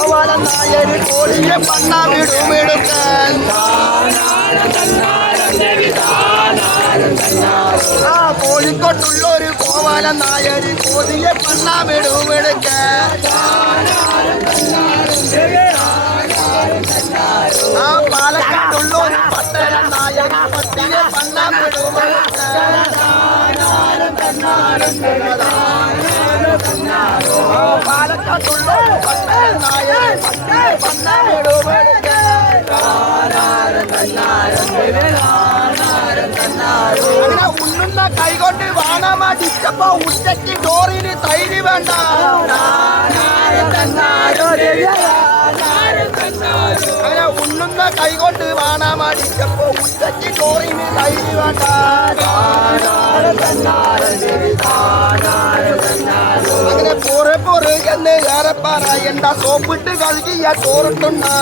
ഭഗവാനൻ നായര് കോടിയെ പണ്ണ വിടുമെടുക്കാൻ ആ കോഴിക്കോട്ടുള്ള ഒരു കോവാലൻ നായര് കോടിയെ പണ്ണ വിടുമെടുക്കാൻ ആ പാലക്കാടുള്ള ഒരു പത്തരൻ നായർ പട്ടിയെ പണ്ണ വിടുമെടുക്കാൻ പാലക്കാട്ടുള്ള പട്ടൻ നായർ ഉണ്ണുന്ന കൈകൊണ്ട് വാണമടിച്ചപ്പോ ഉച്ചയ്ക്ക് ചോറിന് തൈര് വേണ്ട അങ്ങനെ ഉണ്ണുന്ന കൈകൊണ്ട് വാണമടിച്ചപ്പോ ഉച്ചയ്ക്ക് ചോറിന് തൈര് വേണ്ട பொறு கண்ணு யாரப்பாரா என்றா சோப்பிட்டு கல்கிய தோரட்டுண்ணா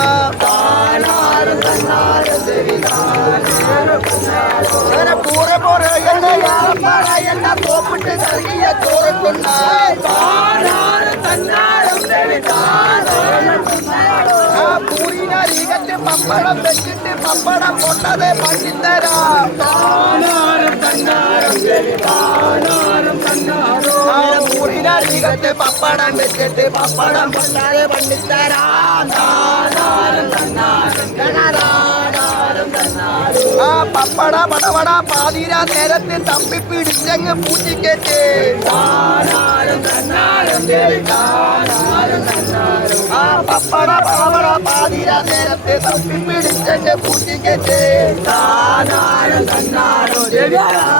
பூர பொற கண்ணு யாரப்பாரா என்றா சோப்பிட்டு கல்கிய தோரட்டுண்ணா பம்படம் வெச்சிட்டு பம்படம் போட்டதை பண்ணித்தரா தானாரம் தன்னாரம் தானாரம் பெக்கட்டு பப்படம் பெக்கட்டு பப்படம் பொல்லாதே பண்ணித்தரான் பப்படா படவடா பாதிரா நேரத்தில் தம்பி பிடிச்சங்க பூச்சி கேட்டு. பப்படா படவடா பாதிரா நேரத்தில் தம்பி பிடிச்சங்க பூச்சி கேட்டு. தானாரும் தன்னாரும். தன்னாரும்.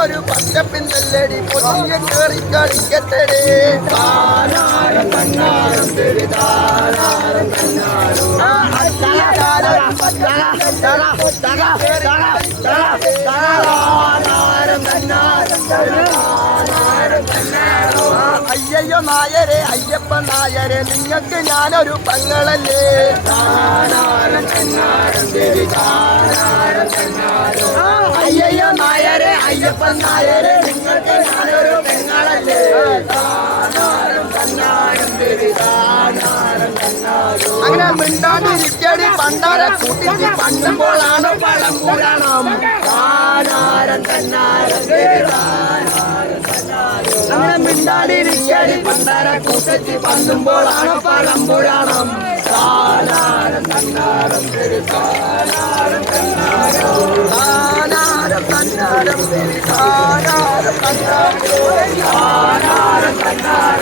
ഒരു പച്ചപ്പിന്നല്ലടി. പൊതിയെ കയറി കളിക്കട്ടെ അയ്യോ നായരെ അയ്യപ്പ നായരെ നിങ്ങൾക്ക് ഞാനൊരു പങ്ങളല്ലേ? താനാരം തന്നാരം അയ്യോ നായരെ അയ്യപ്പ നായരെ നിങ്ങൾക്ക് ഞാനൊരു പെങ്ങളല്ലേ അങ്ങനെ മിണ്ടാണ്ടിരിക്കടി പണ്ടാര കൂട്ടിച്ച് പണ്ടുമ്പോഴാണ് പഴം പുരാണം അങ്ങനെ മിണ്ടാണ്ടിരിക്കടി പണ്ടാര കൂട്ടിച്ച് പണ്ടുമ്പോഴാണ് പഴം പുരാണം താനാരം തന്നാരം തിരി ஆனாரம் கண்டாரம் ஆனாரம் கண்டாரம்